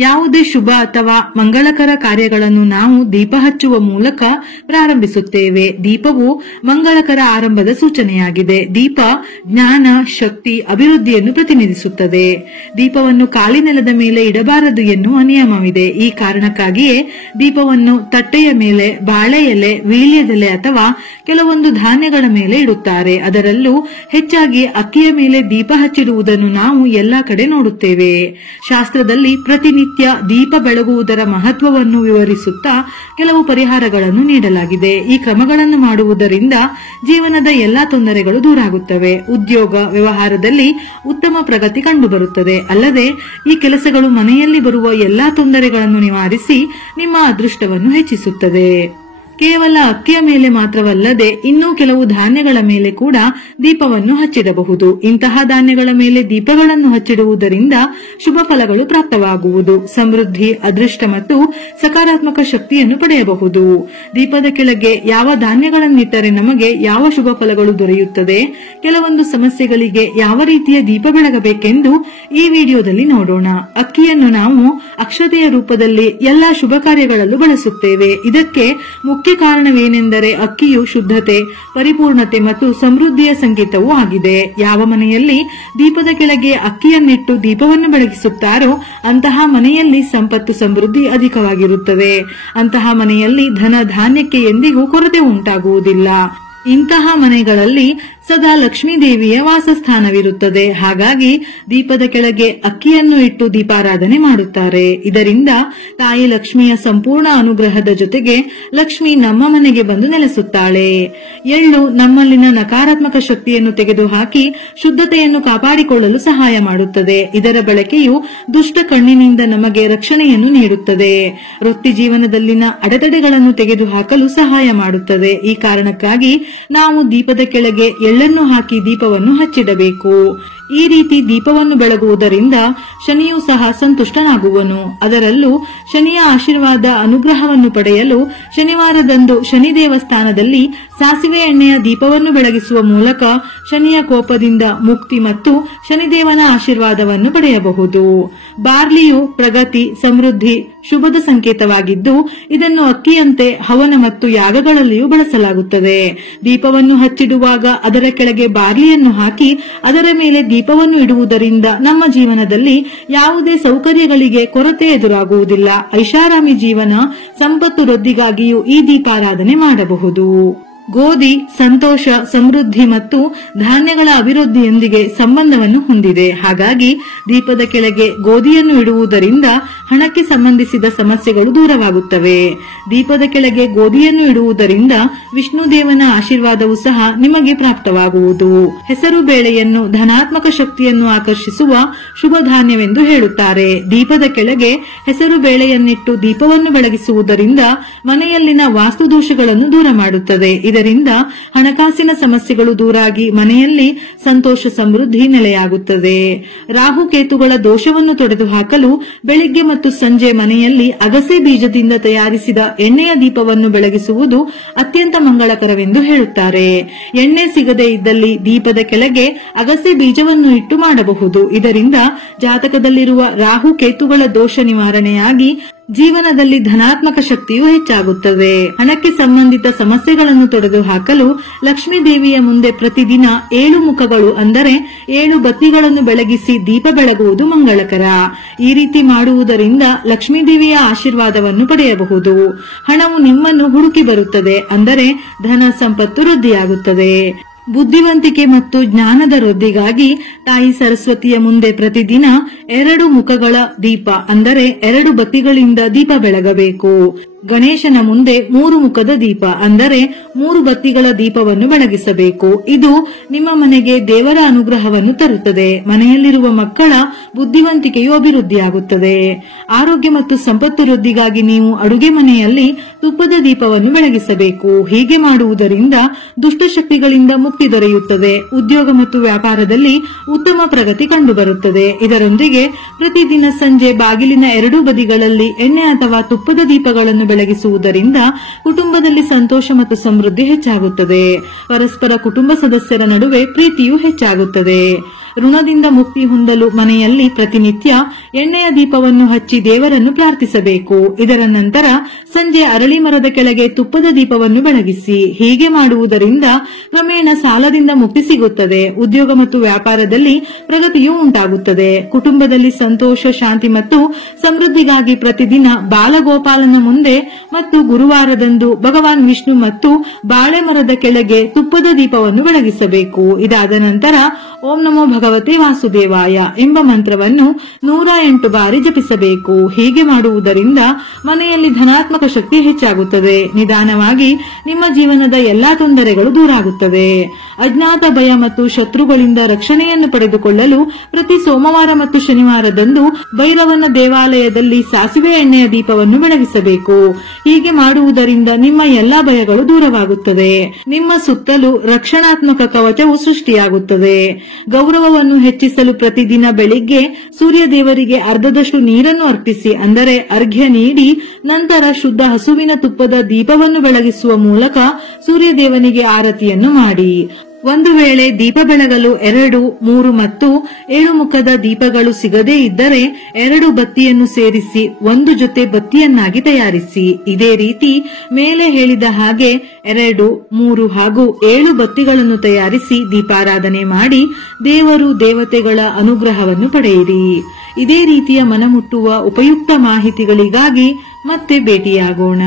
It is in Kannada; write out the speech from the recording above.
ಯಾವುದೇ ಶುಭ ಅಥವಾ ಮಂಗಳಕರ ಕಾರ್ಯಗಳನ್ನು ನಾವು ದೀಪ ಹಚ್ಚುವ ಮೂಲಕ ಪ್ರಾರಂಭಿಸುತ್ತೇವೆ. ದೀಪವು ಮಂಗಳಕರ ಆರಂಭದ ಸೂಚನೆಯಾಗಿದೆ. ದೀಪ ಜ್ಞಾನ, ಶಕ್ತಿ, ಅಭಿವೃದ್ಧಿಯನ್ನು ಪ್ರತಿನಿಧಿಸುತ್ತದೆ. ದೀಪವನ್ನು ಖಾಲಿ ನೆಲದ ಮೇಲೆ ಇಡಬಾರದು ಎನ್ನುವ ನಿಯಮವಿದೆ. ಈ ಕಾರಣಕ್ಕಾಗಿಯೇ ದೀಪವನ್ನು ತಟ್ಟೆಯ ಮೇಲೆ, ಬಾಳೆ ಎಲೆ, ವೀಳ್ಯದೆಲೆ ಅಥವಾ ಕೆಲವೊಂದು ಧಾನ್ಯಗಳ ಮೇಲೆ ಇಡುತ್ತಾರೆ. ಅದರಲ್ಲೂ ಹೆಚ್ಚಾಗಿ ಅಕ್ಕಿಯ ಮೇಲೆ ದೀಪ ಹಚ್ಚಿಡುವುದನ್ನು ನಾವು ಎಲ್ಲಾ ಕಡೆ ನೋಡುತ್ತೇವೆ. ಶಾಸ್ತ್ರದಲ್ಲಿ ಪ್ರತಿನಿತ್ಯ ದೀಪ ಬೆಳಗುವುದರ ಮಹತ್ವವನ್ನು ವಿವರಿಸುತ್ತಾ ಕೆಲವು ಪರಿಹಾರಗಳನ್ನು ನೀಡಲಾಗಿದೆ. ಈ ಕ್ರಮಗಳನ್ನು ಮಾಡುವುದರಿಂದ ಜೀವನದ ಎಲ್ಲಾ ತೊಂದರೆಗಳು ದೂರಾಗುತ್ತವೆ. ಉದ್ಯೋಗ, ವ್ಯವಹಾರದಲ್ಲಿ ಉತ್ತಮ ಪ್ರಗತಿ ಕಂಡುಬರುತ್ತದೆ. ಅಲ್ಲದೆ ಈ ಕೆಲಸಗಳು ಮನೆಯಲ್ಲಿ ಬರುವ ಎಲ್ಲಾ ತೊಂದರೆಗಳನ್ನು ನಿವಾರಿಸಿ ನಿಮ್ಮ ಅದೃಷ್ಟವನ್ನು ಹೆಚ್ಚಿಸುತ್ತದೆ. ಕೇವಲ ಅಕ್ಕಿಯ ಮೇಲೆ ಮಾತ್ರವಲ್ಲದೆ ಇನ್ನೂ ಕೆಲವು ಧಾನ್ಯಗಳ ಮೇಲೆ ಕೂಡ ದೀಪವನ್ನು ಹಚ್ಚಿಡಬಹುದು. ಇಂತಹ ಧಾನ್ಯಗಳ ಮೇಲೆ ದೀಪಗಳನ್ನು ಹಚ್ಚಿಡುವುದರಿಂದ ಶುಭ ಫಲಗಳು ಪ್ರಾಪ್ತವಾಗುವುದು, ಸಮೃದ್ಧಿ, ಅದೃಷ್ಟ ಮತ್ತು ಸಕಾರಾತ್ಮಕ ಶಕ್ತಿಯನ್ನು ಪಡೆಯಬಹುದು. ದೀಪದ ಕೆಳಗೆ ಯಾವ ಧಾನ್ಯಗಳನ್ನಿಟ್ಟರೆ ನಮಗೆ ಯಾವ ಶುಭ ಫಲಗಳು ದೊರೆಯುತ್ತದೆ, ಕೆಲವೊಂದು ಸಮಸ್ಯೆಗಳಿಗೆ ಯಾವ ರೀತಿಯ ದೀಪ ಬೆಳಗಬೇಕೆಂದು ಈ ವಿಡಿಯೋದಲ್ಲಿ ನೋಡೋಣ. ಅಕ್ಕಿಯನ್ನು ನಾವು ಅಕ್ಷತೆಯ ರೂಪದಲ್ಲಿ ಎಲ್ಲಾ ಶುಭ ಕಾರ್ಯಗಳಲ್ಲೂ ಬಳಸುತ್ತೇವೆ. ಇದಕ್ಕೆ ಮುಖ್ಯ ಕಾರಣವೇನೆಂದರೆ ಅಕ್ಕಿಯು ಶುದ್ಧತೆ, ಪರಿಪೂರ್ಣತೆ ಮತ್ತು ಸಮೃದ್ಧಿಯ ಸಂಕೇತವೂ ಆಗಿದೆ. ಯಾವ ಮನೆಯಲ್ಲಿ ದೀಪದ ಕೆಳಗೆ ಅಕ್ಕಿಯನ್ನಿಟ್ಟು ದೀಪವನ್ನು ಬೆಳಗಿಸುತ್ತಾರೋ ಅಂತಹ ಮನೆಯಲ್ಲಿ ಸಂಪತ್ತು, ಸಮೃದ್ಧಿ ಅಧಿಕವಾಗಿರುತ್ತದೆ. ಅಂತಹ ಮನೆಯಲ್ಲಿ ಧನ, ಧಾನ್ಯಕ್ಕೆ ಎಂದಿಗೂ ಕೊರತೆ ಉಂಟಾಗುವುದಿಲ್ಲ. ಇಂತಹ ಮನೆಗಳಲ್ಲಿ ಸದಾ ಲಕ್ಷ್ಮೀ ದೇವಿಯ ವಾಸಸ್ಥಾನವಿರುತ್ತದೆ. ಹಾಗಾಗಿ ದೀಪದ ಕೆಳಗೆ ಅಕ್ಕಿಯನ್ನು ಇಟ್ಟು ದೀಪಾರಾಧನೆ ಮಾಡುತ್ತಾರೆ. ಇದರಿಂದ ತಾಯಿ ಲಕ್ಷ್ಮಿಯ ಸಂಪೂರ್ಣ ಅನುಗ್ರಹದ ಜೊತೆಗೆ ಲಕ್ಷ್ಮಿ ನಮ್ಮ ಮನೆಗೆ ಬಂದು ನೆಲೆಸುತ್ತಾಳೆ. ಎಳ್ಳು ನಮ್ಮಲ್ಲಿನ ನಕಾರಾತ್ಮಕ ಶಕ್ತಿಯನ್ನು ತೆಗೆದುಹಾಕಿ ಶುದ್ಧತೆಯನ್ನು ಕಾಪಾಡಿಕೊಳ್ಳಲು ಸಹಾಯ ಮಾಡುತ್ತದೆ. ಇದರ ಬಳಕೆಯು ದುಷ್ಟ ಕಣ್ಣಿನಿಂದ ನಮಗೆ ರಕ್ಷಣೆಯನ್ನು ನೀಡುತ್ತದೆ. ವೃತ್ತಿ ಜೀವನದಲ್ಲಿನ ಅಡೆತಡೆಗಳನ್ನು ತೆಗೆದುಹಾಕಲು ಸಹಾಯ ಮಾಡುತ್ತದೆ. ಈ ಕಾರಣಕ್ಕಾಗಿ ನಾವು ದೀಪದ ಕೆಳಗೆ ಎಳ್ಳನ್ನು ಹಾಕಿ ದೀಪವನ್ನು ಹಚ್ಚಿಡಬೇಕು. ಈ ರೀತಿ ದೀಪವನ್ನು ಬೆಳಗುವುದರಿಂದ ಶನಿಯೂ ಸಹ ಸಂತುಷ್ಟನಾಗುವನು. ಅದರಲ್ಲೂ ಶನಿಯ ಆಶೀರ್ವಾದ, ಅನುಗ್ರಹವನ್ನು ಪಡೆಯಲು ಶನಿವಾರದಂದು ಶನಿ ದೇವಸ್ಥಾನದಲ್ಲಿ ಸಾಸಿವೆ ಎಣ್ಣೆಯ ದೀಪವನ್ನು ಬೆಳಗಿಸುವ ಮೂಲಕ ಶನಿಯ ಕೋಪದಿಂದ ಮುಕ್ತಿ ಮತ್ತು ಶನಿದೇವನ ಆಶೀರ್ವಾದವನ್ನು ಪಡೆಯಬಹುದು. ಬಾರ್ಲಿಯು ಪ್ರಗತಿ, ಸಮೃದ್ಧಿ, ಶುಭದ ಸಂಕೇತವಾಗಿದ್ದು ಇದನ್ನು ಅಕ್ಕಿಯಂತೆ ಹವನ ಮತ್ತು ಯಾಗಗಳಲ್ಲಿಯೂ ಬಳಸಲಾಗುತ್ತದೆ. ದೀಪವನ್ನು ಹಚ್ಚಿಡುವಾಗ ಅದರ ಕೆಳಗೆ ಬಾರ್ಲಿಯನ್ನು ಹಾಕಿ ಅದರ ಮೇಲೆ ದೀಪವನ್ನು ಇಡುವುದರಿಂದ ನಮ್ಮ ಜೀವನದಲ್ಲಿ ಯಾವುದೇ ಸೌಕರ್ಯಗಳಿಗೆ ಕೊರತೆ ಎದುರಾಗುವುದಿಲ್ಲ. ಐಷಾರಾಮಿ ಜೀವನ, ಸಂಪತ್ತು ವೃದ್ಧಿಗಾಗಿಯೂ ಈ ದೀಪಾರಾಧನೆ ಮಾಡಬಹುದು. ಗೋಧಿ ಸಂತೋಷ, ಸಮೃದ್ಧಿ ಮತ್ತು ಧಾನ್ಯಗಳ ಅಭಿವೃದ್ಧಿಯೊಂದಿಗೆ ಸಂಬಂಧವನ್ನು ಹೊಂದಿದೆ. ಹಾಗಾಗಿ ದೀಪದ ಕೆಳಗೆ ಗೋಧಿಯನ್ನು ಇಡುವುದರಿಂದ ಹಣಕ್ಕೆ ಸಂಬಂಧಿಸಿದ ಸಮಸ್ಯೆಗಳು ದೂರವಾಗುತ್ತವೆ. ದೀಪದ ಕೆಳಗೆ ಗೋಧಿಯನ್ನು ಇಡುವುದರಿಂದ ವಿಷ್ಣುದೇವನ ಆಶೀರ್ವಾದವೂ ಸಹ ನಿಮಗೆ ಪ್ರಾಪ್ತವಾಗುವುದು. ಹೆಸರು ಬೇಳೆಯನ್ನು ಧನಾತ್ಮಕ ಶಕ್ತಿಯನ್ನು ಆಕರ್ಷಿಸುವ ಶುಭ ಧಾನ್ಯವೆಂದು ಹೇಳುತ್ತಾರೆ. ದೀಪದ ಕೆಳಗೆ ಹೆಸರು ಬೇಳೆಯನ್ನಿಟ್ಟು ದೀಪವನ್ನು ಬೆಳಗಿಸುವುದರಿಂದ ಮನೆಯಲ್ಲಿನ ವಾಸ್ತುದೋಷಗಳನ್ನು ದೂರ ಮಾಡುತ್ತದೆ. ಇದರಿಂದ ಹಣಕಾಸಿನ ಸಮಸ್ಯೆಗಳು ದೂರಾಗಿ ಮನೆಯಲ್ಲಿ ಸಂತೋಷ, ಸಮೃದ್ಧಿ ನೆಲೆಯಾಗುತ್ತದೆ. ರಾಹುಕೇತುಗಳ ದೋಷವನ್ನು ತೊಡೆದುಹಾಕಲು ಬೆಳಿಗ್ಗೆ ಮತ್ತು ಸಂಜೆ ಮನೆಯಲ್ಲಿ ಅಗಸೆ ಬೀಜದಿಂದ ತಯಾರಿಸಿದ ಎಣ್ಣೆಯ ದೀಪವನ್ನು ಬೆಳಗಿಸುವುದು ಅತ್ಯಂತ ಮಂಗಳಕರವೆಂದು ಹೇಳುತ್ತಾರೆ. ಎಣ್ಣೆ ಸಿಗದೇ ಇದ್ದಲ್ಲಿ ದೀಪದ ಕೆಳಗೆ ಅಗಸೆ ಬೀಜವನ್ನು ಇಟ್ಟು ಮಾಡಬಹುದು. ಇದರಿಂದ ಜಾತಕದಲ್ಲಿರುವ ರಾಹುಕೇತುಗಳ ದೋಷ ನಿವಾರಣೆಯಾಗಿ ಜೀವನದಲ್ಲಿ ಧನಾತ್ಮಕ ಶಕ್ತಿಯು ಹೆಚ್ಚಾಗುತ್ತದೆ. ಹಣಕ್ಕೆ ಸಂಬಂಧಿತ ಸಮಸ್ಯೆಗಳನ್ನು ತೊಡೆದುಹಾಕಲು ಲಕ್ಷ್ಮೀ ದೇವಿಯ ಮುಂದೆ ಪ್ರತಿದಿನ 7 ಮುಖಗಳು ಅಂದರೆ 7 ಬತ್ತಿಗಳನ್ನು ಬೆಳಗಿಸಿ ದೀಪ ಬೆಳಗುವುದು ಮಂಗಳಕರ. ಈ ರೀತಿ ಮಾಡುವುದರಿಂದ ಲಕ್ಷ್ಮೀ ದೇವಿಯ ಆಶೀರ್ವಾದವನ್ನು ಪಡೆಯಬಹುದು. ಹಣವು ನಿಮ್ಮನ್ನು ಹುಡುಕಿ ಬರುತ್ತದೆ, ಅಂದರೆ ಧನ, ಸಂಪತ್ತು ವೃದ್ಧಿಯಾಗುತ್ತದೆ. ಬುದ್ಧಿವಂತಿಕೆ ಮತ್ತು ಜ್ಞಾನದ ವೃದ್ಧಿಗಾಗಿ ತಾಯಿ ಸರಸ್ವತಿಯ ಮುಂದೆ ಪ್ರತಿದಿನ 2 ಮುಖಗಳ ದೀಪ ಅಂದರೆ 2 ಬತ್ತಿಗಳಿಂದ ದೀಪ ಬೆಳಗಬೇಕು. ಗಣೇಶನ ಮುಂದೆ 3 ಮುಖದ ದೀಪ ಅಂದರೆ 3 ಬತ್ತಿಗಳ ದೀಪವನ್ನು ಬೆಳಗಿಸಬೇಕು. ಇದು ನಿಮ್ಮ ಮನೆಗೆ ದೇವರ ಅನುಗ್ರಹವನ್ನು ತರುತ್ತದೆ. ಮನೆಯಲ್ಲಿರುವ ಮಕ್ಕಳ ಬುದ್ಧಿವಂತಿಕೆಯು ಅಭಿವೃದ್ಧಿಯಾಗುತ್ತದೆ. ಆರೋಗ್ಯ ಮತ್ತು ಸಂಪತ್ತು ವೃದ್ಧಿಗಾಗಿ ನೀವು ಅಡುಗೆ ಮನೆಯಲ್ಲಿ ತುಪ್ಪದ ದೀಪವನ್ನು ಬೆಳಗಿಸಬೇಕು. ಹೀಗೆ ಮಾಡುವುದರಿಂದ ದುಷ್ಟಶಕ್ತಿಗಳಿಂದ ಮುಕ್ತಿ ದೊರೆಯುತ್ತದೆ. ಉದ್ಯೋಗ ಮತ್ತು ವ್ಯಾಪಾರದಲ್ಲಿ ಉತ್ತಮ ಪ್ರಗತಿ ಕಂಡುಬರುತ್ತದೆ. ಇದರೊಂದಿಗೆ ಪ್ರತಿದಿನ ಸಂಜೆ ಬಾಗಿಲಿನ 2 ಬದಿಗಳಲ್ಲಿ ಎಣ್ಣೆ ಅಥವಾ ತುಪ್ಪದ ದೀಪಗಳನ್ನು ಬೆಳಗಿಸುವುದರಿಂದ ಕುಟುಂಬದಲ್ಲಿ ಸಂತೋಷ ಮತ್ತು ಸಮೃದ್ಧಿ ಹೆಚ್ಚಾಗುತ್ತದೆ. ಪರಸ್ಪರ ಕುಟುಂಬ ಸದಸ್ಯರ ನಡುವೆ ಪ್ರೀತಿಯೂ ಹೆಚ್ಚಾಗುತ್ತದೆ. ಋಣದಿಂದ ಮುಕ್ತಿ ಹೊಂದಲು ಮನೆಯಲ್ಲಿ ಪ್ರತಿನಿತ್ಯ ಎಣ್ಣೆಯ ದೀಪವನ್ನು ಹಚ್ಚಿ ದೇವರನ್ನು ಪ್ರಾರ್ಥಿಸಬೇಕು. ಇದರ ನಂತರ ಸಂಜೆ ಅರಳಿ ಮರದ ಕೆಳಗೆ ತುಪ್ಪದ ದೀಪವನ್ನು ಬೆಳಗಿಸಿ. ಹೀಗೆ ಮಾಡುವುದರಿಂದ ಕ್ರಮೇಣ ಸಾಲದಿಂದ ಮುಕ್ತಿ ಸಿಗುತ್ತದೆ. ಉದ್ಯೋಗ ಮತ್ತು ವ್ಯಾಪಾರದಲ್ಲಿ ಪ್ರಗತಿಯೂ ಉಂಟಾಗುತ್ತದೆ. ಕುಟುಂಬದಲ್ಲಿ ಸಂತೋಷ, ಶಾಂತಿ ಮತ್ತು ಸಮೃದ್ಧಿಗಾಗಿ ಪ್ರತಿದಿನ ಬಾಲಗೋಪಾಲನ ಮುಂದೆ ಮತ್ತು ಗುರುವಾರದಂದು ಭಗವಾನ್ ವಿಷ್ಣು ಮತ್ತು ಬಾಳೆ ಮರದ ಕೆಳಗೆ ತುಪ್ಪದ ದೀಪವನ್ನು ಬೆಳಗಿಸಬೇಕು. ಇದಾದ ನಂತರ ಓಂ ನಮೋ ಭಗವತೆ ವಾಸುದೇವಾಯ ಎಂಬ ಮಂತ್ರವನ್ನು 108 ಬಾರಿ ಜಪಿಸಬೇಕು. ಹೀಗೆ ಮಾಡುವುದರಿಂದ ಮನೆಯಲ್ಲಿ ಧನಾತ್ಮಕ ಶಕ್ತಿ ಹೆಚ್ಚಾಗುತ್ತದೆ. ನಿಧಾನವಾಗಿ ನಿಮ್ಮ ಜೀವನದ ಎಲ್ಲಾ ತೊಂದರೆಗಳು ದೂರಾಗುತ್ತವೆ. ಅಜ್ಞಾತ ಭಯ ಮತ್ತು ಶತ್ರುಗಳಿಂದ ರಕ್ಷಣೆಯನ್ನು ಪಡೆದುಕೊಳ್ಳಲು ಪ್ರತಿ ಸೋಮವಾರ ಮತ್ತು ಶನಿವಾರದಂದು ಭೈರವನ ದೇವಾಲಯದಲ್ಲಿ ಸಾಸಿವೆ ಎಣ್ಣೆಯ ದೀಪವನ್ನು ಬೆಳಗಿಸಬೇಕು. ಹೀಗೆ ಮಾಡುವುದರಿಂದ ನಿಮ್ಮ ಎಲ್ಲಾ ಭಯಗಳು ದೂರವಾಗುತ್ತದೆ. ನಿಮ್ಮ ಸುತ್ತಲೂ ರಕ್ಷಣಾತ್ಮಕ ಕವಚವು ಸೃಷ್ಟಿಯಾಗುತ್ತದೆ. ಗೌರವವನ್ನು ಹೆಚ್ಚಿಸಲು ಪ್ರತಿದಿನ ಬೆಳಿಗ್ಗೆ ಸೂರ್ಯ ದೇವರಿಗೆ ಅರ್ಧದಷ್ಟು ನೀರನ್ನು ಅರ್ಪಿಸಿ, ಅಂದರೆ ಅರ್ಘ್ಯ ನೀಡಿ, ನಂತರ ಶುದ್ಧ ಹಸುವಿನ ತುಪ್ಪದ ದೀಪವನ್ನು ಬೆಳಗಿಸುವ ಮೂಲಕ ಸೂರ್ಯ ದೇವನಿಗೆ ಆರತಿಯನ್ನು ಮಾಡಿ. ಒಂದು ವೇಳೆ ದೀಪ ಬೆಳಗಲು 2, 3 ಮತ್ತು 7 ಮುಖದ ದೀಪಗಳು ಸಿಗದೇ ಇದ್ದರೆ 2 ಬತ್ತಿಯನ್ನು ಸೇರಿಸಿ ಒಂದು ಜೊತೆ ಬತ್ತಿಯನ್ನಾಗಿ ತಯಾರಿಸಿ. ಇದೇ ರೀತಿ ಮೇಲೆ ಹೇಳಿದ ಹಾಗೆ 2, 3 ಹಾಗೂ 7 ಬತ್ತಿಗಳನ್ನು ತಯಾರಿಸಿ ದೀಪಾರಾಧನೆ ಮಾಡಿ ದೇವರು ದೇವತೆಗಳ ಅನುಗ್ರಹವನ್ನು ಪಡೆಯಿರಿ. ಇದೇ ರೀತಿಯ ಮನಮುಟ್ಟುವ ಉಪಯುಕ್ತ ಮಾಹಿತಿಗಳಿಗಾಗಿ ಮತ್ತೆ ಭೇಟಿಯಾಗೋಣ.